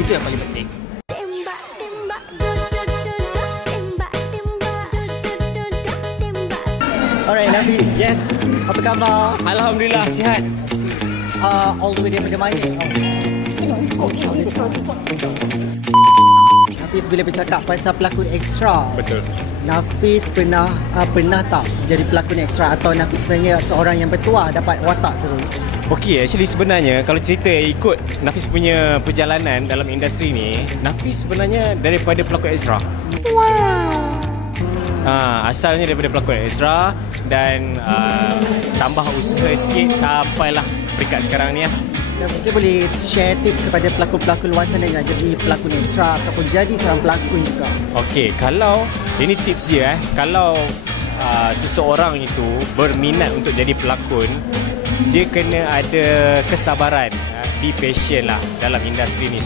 Itu yang paling penting. Alright, Nafis. Yes. Apa khabar? Alhamdulillah sihat. All the way daripada mana? Nafis bila bercakap pasal pelakon ekstra, Betul. Nafis pernah tak jadi pelakon ekstra, atau Nafis sebenarnya seorang yang bertuah dapat watak terus? Okey, actually sebenarnya kalau cerita ikut Nafis punya perjalanan dalam industri ni, Nafis sebenarnya daripada pelakon ekstra. Asalnya daripada pelakon ekstra dan tambah usaha sikit sampailah peringkat sekarang ni lah. Dan mungkin boleh share tips kepada pelakon-pelakon luar sana yang nak jadi pelakon ekstra ataupun jadi seorang pelakon juga. Okey, kalau ini tips dia kalau seseorang itu berminat untuk jadi pelakon, dia kena ada kesabaran, be patient lah dalam industri ni.